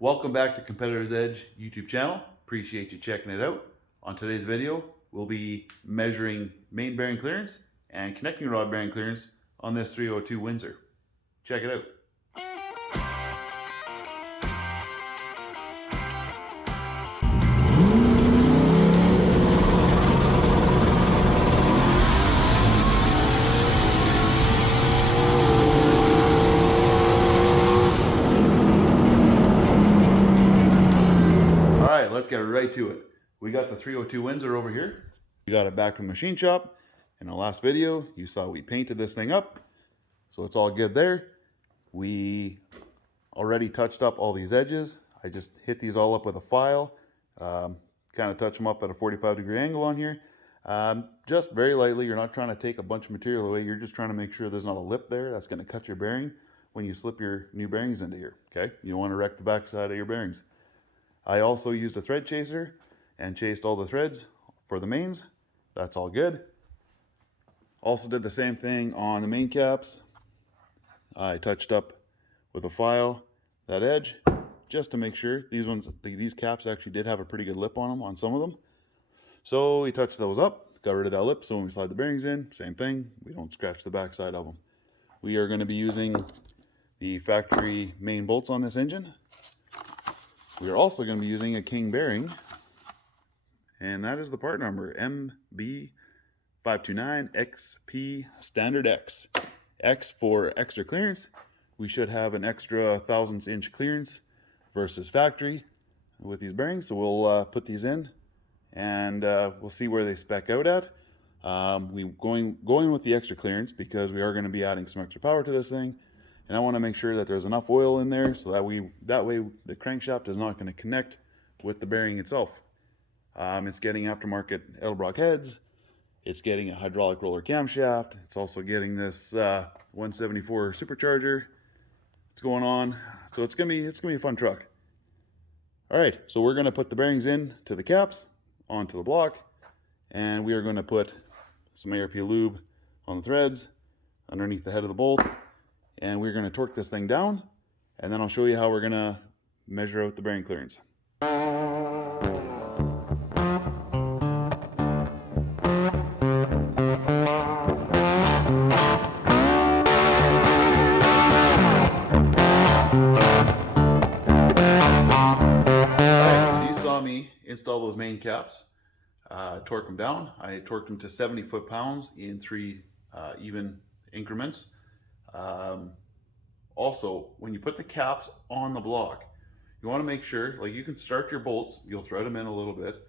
Welcome back to Competitor's Edge YouTube channel. Appreciate you checking it out. On today's video, we'll be measuring main bearing clearance and connecting rod bearing clearance on this 302 Windsor. Check it out. Alright, let's get right to it. We got the 302 Windsor over here. We got it back from the machine shop. In the last video, you saw we painted this thing up. So it's all good there. We already touched up all these edges. I just hit these all up with a file. Kind of touch them up at a 45-degree angle on here. Just very lightly. You're not trying to take a bunch of material away. You're just trying to make sure there's not a lip there that's going to cut your bearing when you slip your new bearings into here. Okay, you don't want to wreck the backside of your bearings. I also used a thread chaser and chased all the threads for the mains. That's all good. Also did the same thing on the main caps. I touched up with a file that edge just to make sure these caps actually did have a pretty good lip on them on some of them. So we touched those up, got rid of that lip, so when we slide the bearings in, same thing, we don't scratch the backside of them. We are going to be using the factory main bolts on this engine. We are also going to be using a King bearing, and that is the part number MB529XP Standard X. X for extra clearance. We should have an extra thousandths inch clearance versus factory with these bearings. So we'll put these in, and we'll see where they spec out at. We're going with the extra clearance because we are going to be adding some extra power to this thing. And I want to make sure that there's enough oil in there so that way the crankshaft is not going to connect with the bearing itself. It's getting aftermarket Edelbrock heads. It's getting a hydraulic roller camshaft. It's also getting this 174 supercharger. It's going on, so it's gonna be a fun truck. All right, so we're gonna put the bearings in to the caps onto the block, and we are going to put some ARP lube on the threads underneath the head of the bolt. And we're going to torque this thing down, and then I'll show you how we're going to measure out the bearing clearance. Alright, so you saw me install those main caps, torque them down. I torqued them to 70 foot-pounds in 3 even increments. Also, when you put the caps on the block, you want to make sure, like, you can start your bolts, you'll thread them in a little bit,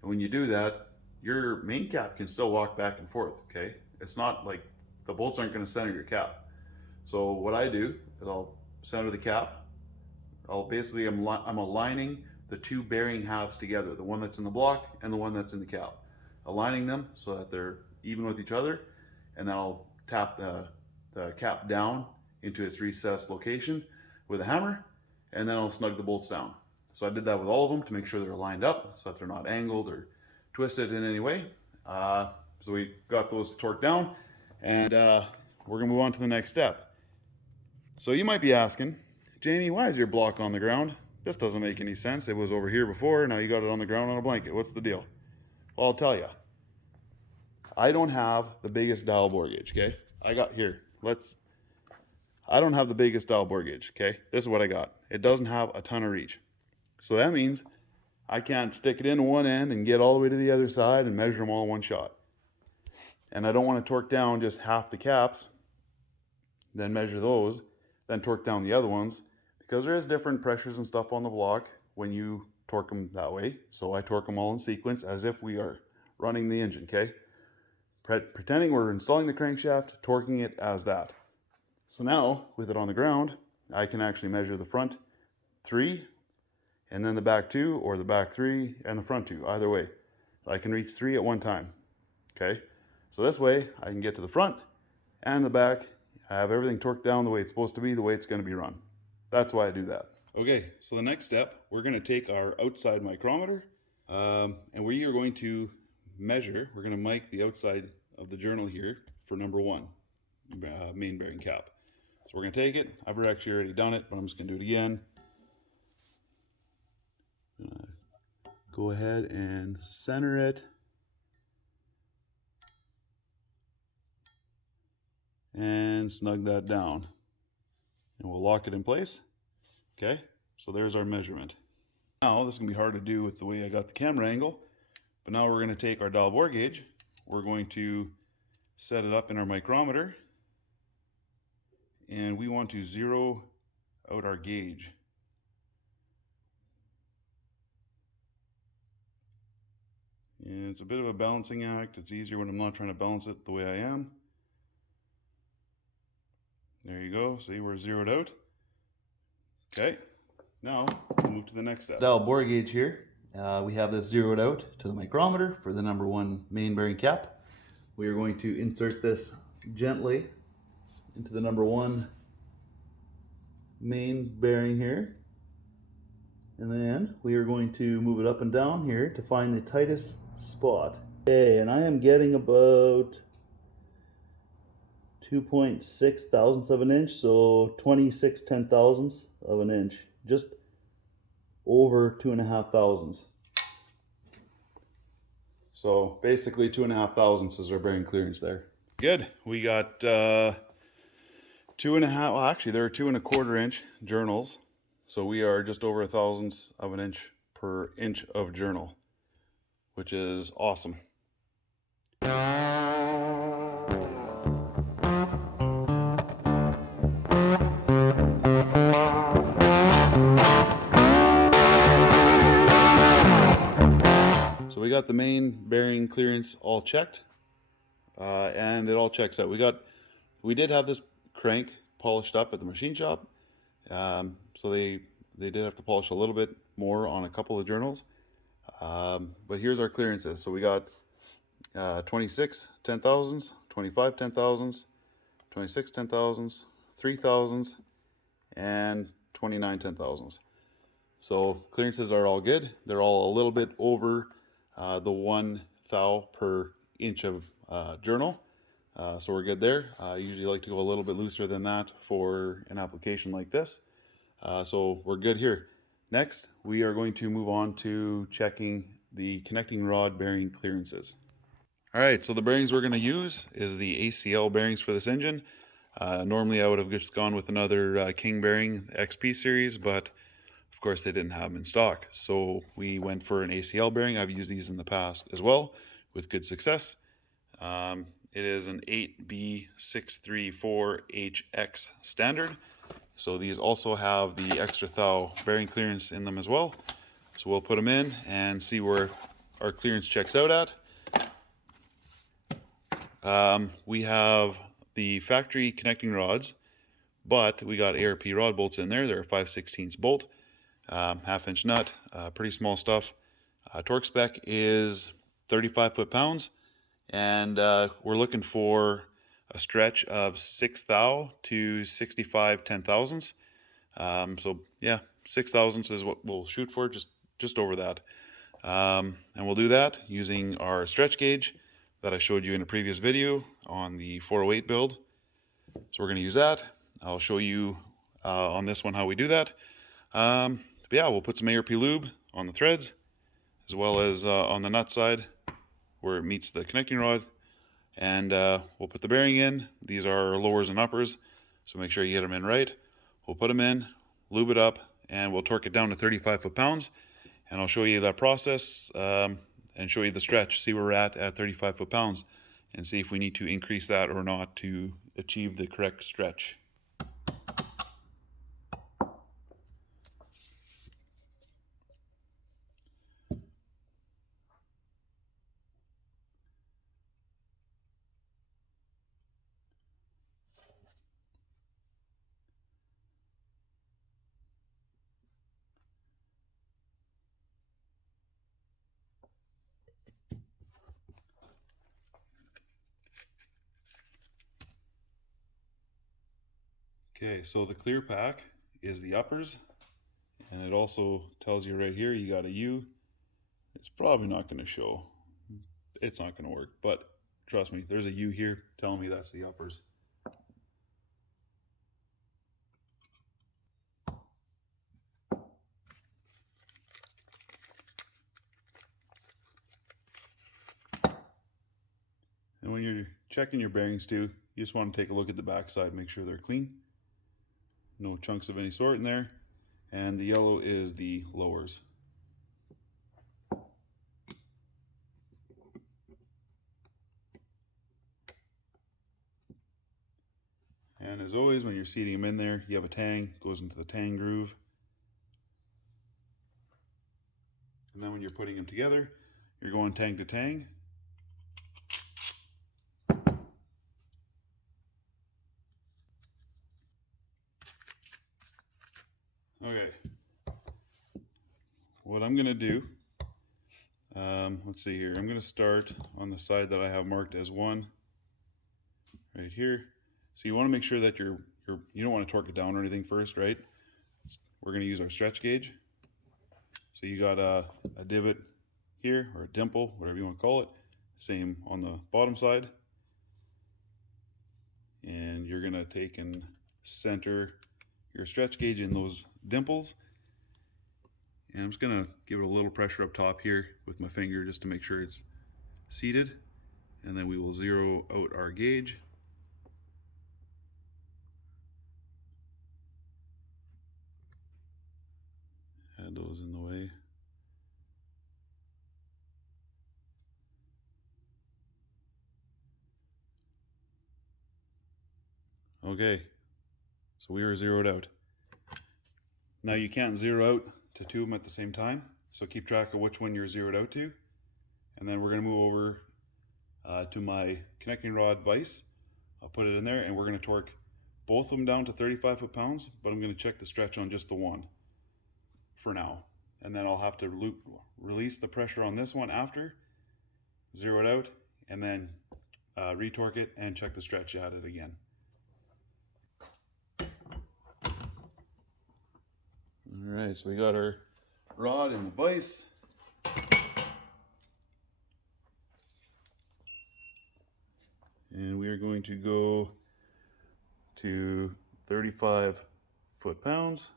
and when you do that, your main cap can still walk back and forth, okay? It's not like the bolts aren't going to center your cap. So what I do is I'll center the cap. I'm aligning the two bearing halves together, the one that's in the block and the one that's in the cap. Aligning them so that they're even with each other, and then I'll tap the cap down into its recessed location with a hammer, and then I'll snug the bolts down. So I did that with all of them to make sure they're lined up so that they're not angled or twisted in any way. So we got those torqued down, and we're gonna move on to the next step. So you might be asking, Jamie, why is your block on the ground? This doesn't make any sense. It was over here before, now you got it on the ground on a blanket. What's the deal? Well, I'll tell you. I don't have the biggest dial bore gauge, okay? I don't have the biggest dial bore gauge, okay? This is what I got. It doesn't have a ton of reach. So that means I can't stick it into one end and get all the way to the other side and measure them all in one shot. And I don't want to torque down just half the caps, then measure those, then torque down the other ones, because there is different pressures and stuff on the block when you torque them that way. So I torque them all in sequence as if we are running the engine, okay? Pretending we're installing the crankshaft, torquing it as that. So now, with it on the ground, I can actually measure the front 3, and then the back 2, or the back 3 and the front 2, either way. I can reach 3 at one time, okay? So this way, I can get to the front and the back, I have everything torqued down the way it's supposed to be, the way it's gonna be run. That's why I do that. Okay, so the next step, we're gonna take our outside micrometer, and we are going to measure, we're going to mic the outside of the journal here for number 1, main bearing cap. So we're going to take it. I've actually already done it, but I'm just going to do it again. go ahead and center it. And snug that down. And we'll lock it in place. Okay, so there's our measurement. Now, this is gonna be hard to do with the way I got the camera angle, but now we're gonna take our dial bore gauge. We're going to set it up in our micrometer, and we want to zero out our gauge. And it's a bit of a balancing act. It's easier when I'm not trying to balance it the way I am. There you go. See, we're zeroed out. Okay, now we'll move to the next step. Dial bore gauge here. We have this zeroed out to the micrometer for the number 1 main bearing cap. We are going to insert this gently into the number 1 main bearing here. And then we are going to move it up and down here to find the tightest spot. Okay, and I am getting about 2.6 thousandths of an inch, so 26 10,000ths of an inch, just over 2.5 thousandths. So basically 2.5 thousandths is our bearing clearance there. Good. We got 2.5. Well, actually, there are 2.25 inch journals, so we are just over 1 thousandths of an inch per inch of journal, which is awesome. So we got the main bearing clearance all checked, and it all checks out. We did have this crank polished up at the machine shop, so they did have to polish a little bit more on a couple of journals, but here's our clearances. So we got 26 10,000ths, 25 10,000ths, 26 10,000ths, 3 thousandths, and 29 10,000ths. So clearances are all good. They're all a little bit over the 1 thou per inch of journal. So we're good there. I usually like to go a little bit looser than that for an application like this. So we're good here. Next, we are going to move on to checking the connecting rod bearing clearances. All right, so the bearings we're going to use is the ACL bearings for this engine. Normally I would have just gone with another King bearing XP series, but of course they didn't have them in stock. So we went for an ACL bearing. I've used these in the past as well with good success. It is an 8B634HX standard. So these also have the extra thou bearing clearance in them as well. So we'll put them in and see where our clearance checks out at. We have the factory connecting rods, but we got ARP rod bolts in there. They're a 5/16 bolt, 1/2 inch nut, pretty small stuff. Torque spec is 35 foot-pounds, and we're looking for a stretch of 6 thou to 65 10,000ths. So yeah, 6 thousandths is what we'll shoot for, just over that. And we'll do that using our stretch gauge that I showed you in a previous video on the 408 build. So we're going to use that. I'll show you on this one how we do that. But yeah, we'll put some ARP lube on the threads, as well as on the nut side where it meets the connecting rod. And we'll put the bearing in. These are lowers and uppers, so make sure you get them in right. We'll put them in, lube it up, and we'll torque it down to 35 foot-pounds. And I'll show you that process and show you the stretch, see where we're at 35 foot-pounds, and see if we need to increase that or not to achieve the correct stretch. Okay, so the clear pack is the uppers, and it also tells you right here you got a U. It's probably not going to show. It's not going to work, but trust me, there's a U here telling me that's the uppers. checking your bearings too. You just want to take a look at the backside, make sure they're clean. No chunks of any sort in there. And the yellow is the lowers. And as always, when you're seating them in there, you have a tang, goes into the tang groove. And then when you're putting them together, you're going tang to tang. Okay. What I'm gonna do, let's see here. I'm gonna start on the side that I have marked as 1, right here. So you want to make sure that you don't want to torque it down or anything first, right? We're going to use our stretch gauge. So you got a divot here, or a dimple, whatever you want to call it. Same on the bottom side. And you're going to take and center your stretch gauge in those dimples. And I'm just going to give it a little pressure up top here with my finger just to make sure it's seated. And then we will zero out our gauge. Add those in the way. Okay, so we are zeroed out. Now you can't zero out to 2 of them at the same time, so keep track of which one you're zeroed out to. And then we're going to move over to my connecting rod vise. I'll put it in there and we're going to torque both of them down to 35 foot-pounds, but I'm going to check the stretch on just the one for now. And then I'll have to release the pressure on this one after, zero it out, and then retorque it and check the stretch at it again. All right, so we got our rod in the vise. And we are going to go to 35 foot-pounds.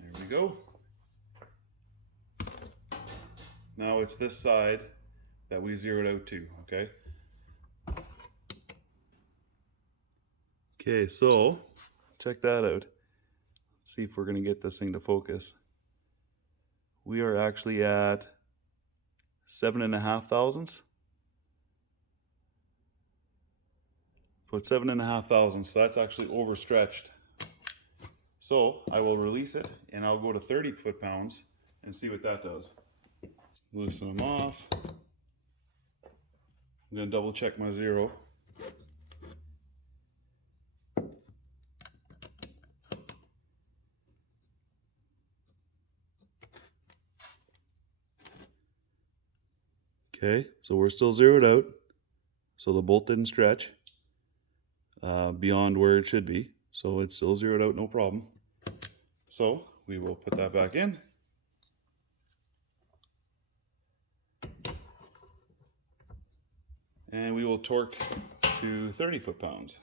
There we go. Now it's this side that we zeroed out to, okay? Okay, so check that out. Let's see if we're gonna get this thing to focus. We are actually at 7.5 thousandths. So it's 7.5 thousandths, so that's actually overstretched. So I will release it and I'll go to 30 foot-pounds and see what that does. Loosen them off. I'm going to double check my zero. Okay, so we're still zeroed out. So the bolt didn't stretch beyond where it should be. So it's still zeroed out, no problem. So we will put that back in. And we will torque to 30 foot-pounds.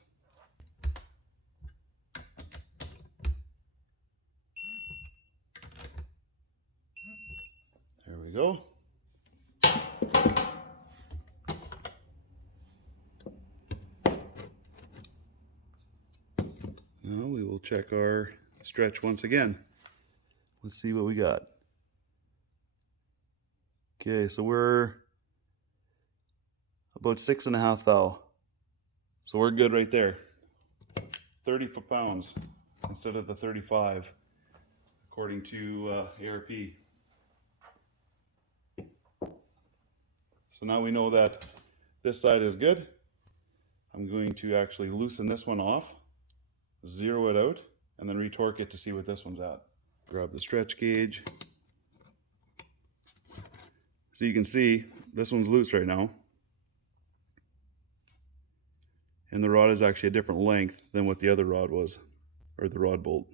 There we go. Now we will check our stretch once again. Let's see what we got. Okay, so we're about 6.5 thou. So we're good right there. 30 foot-pounds instead of the 35, according to ARP. So now we know that this side is good. I'm going to actually loosen this one off, zero it out, and then retorque it to see what this one's at. Grab the stretch gauge. So you can see this one's loose right now. And the rod is actually a different length than what the other rod was, or the rod bolt.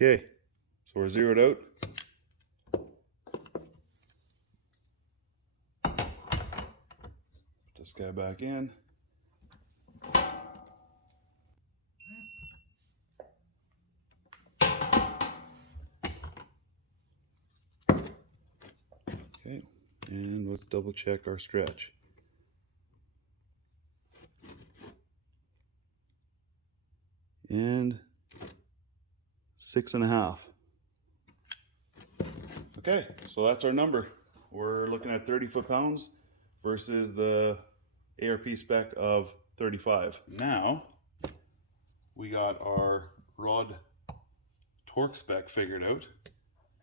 Okay, so we're zeroed out. Put this guy back in. Okay, and let's double check our stretch. And 6.5. Okay, so that's our number. We're looking at 30 foot-pounds versus the ARP spec of 35. Now, we got our rod torque spec figured out.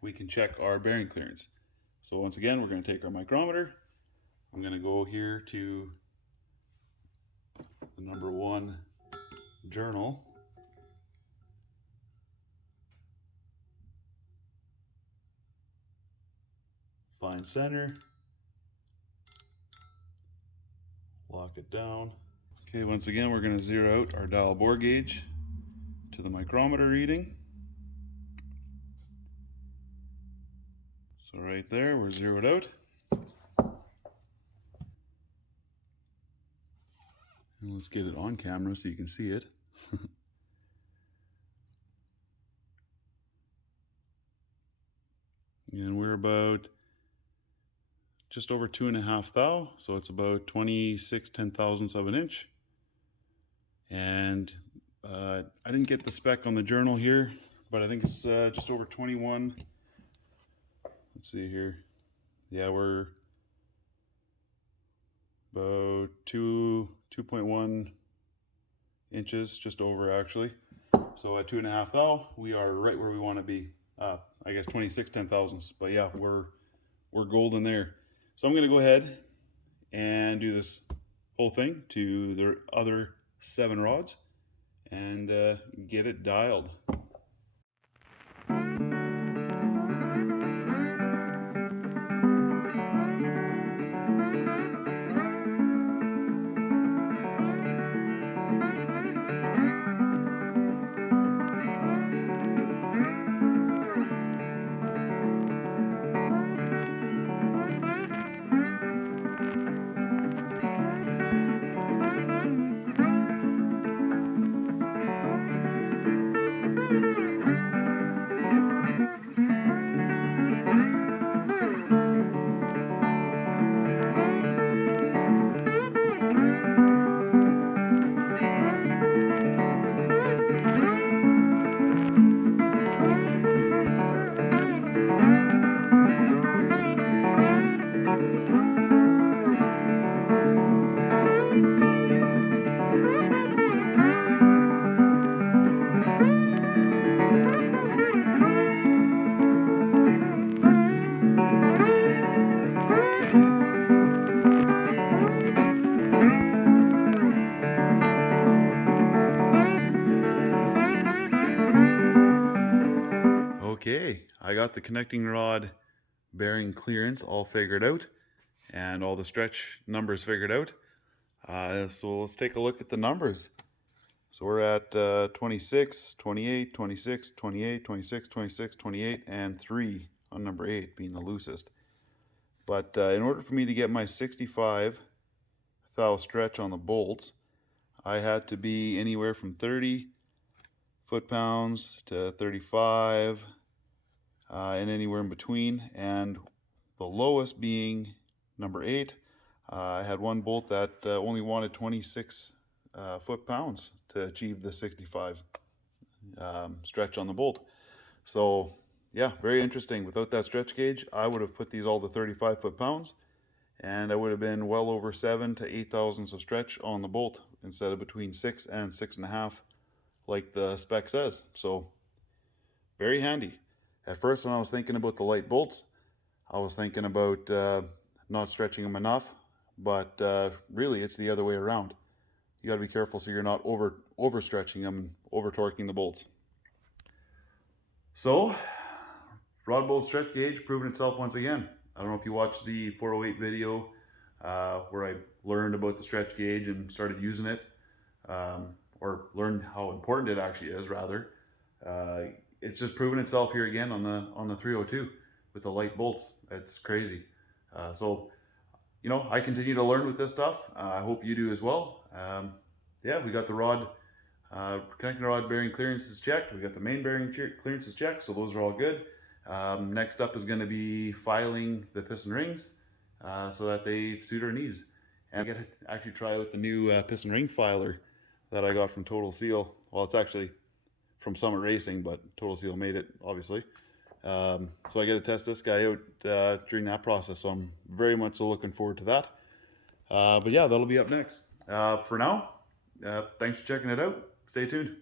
We can check our bearing clearance. So once again, we're going to take our micrometer. I'm going to go here to the number 1 journal. Find center. Lock it down. Okay, once again, we're going to zero out our dial bore gauge to the micrometer reading. So right there, we're zeroed out. And let's get it on camera so you can see it. And we're about just over 2.5 thou, so it's about 26/10,000ths of an inch. And I didn't get the spec on the journal here, but I think it's just over 21. Let's see here. Yeah, we're about 2.1 inches, just over actually. So at 2.5 thou, we are right where we want to be. I guess 26/10,000ths, but yeah, we're golden there. So I'm going to go ahead and do this whole thing to the other 7 rods and get it dialed. Okay, I got the connecting rod bearing clearance all figured out and all the stretch numbers figured out. So let's take a look at the numbers. So we're at 26, 28, 26, 28, 26, 26, 28, and 3 on number 8 being the loosest. But in order for me to get my 65 thou stretch on the bolts, I had to be anywhere from 30 foot-pounds to 35, and anywhere in between, and the lowest being number 8. I had one bolt that only wanted 26 foot-pounds to achieve the 65 stretch on the bolt. So yeah, very interesting. Without that stretch gauge, I would have put these all to 35 foot-pounds, and I would have been well over 7 to 8 thousandths of stretch on the bolt instead of between 6 and 6.5 like the spec says. So very handy. At first, when I was thinking about the light bolts, I was thinking about not stretching them enough, but really it's the other way around. You got to be careful so you're not over stretching them and over torquing the bolts. So rod bolt stretch gauge proven itself once again. I don't know if you watched the 408 video where I learned about the stretch gauge and started using it, or learned how important it actually is rather. it's just proven itself here again on the 302 with the light bolts. It's crazy. So, you know, I continue to learn with this stuff. I hope you do as well. Yeah, we got the rod, connecting rod bearing clearances checked. We got the main bearing clearances checked, so those are all good. Next up is going to be filing the piston rings so that they suit our needs. And I got to actually try out the new piston ring filer that I got from Total Seal. Well, it's actually from Summit Racing, but Total Seal made it, obviously. So I got to test this guy out during that process, so I'm very much looking forward to that. But yeah, that'll be up next. For now, thanks for checking it out. Stay tuned.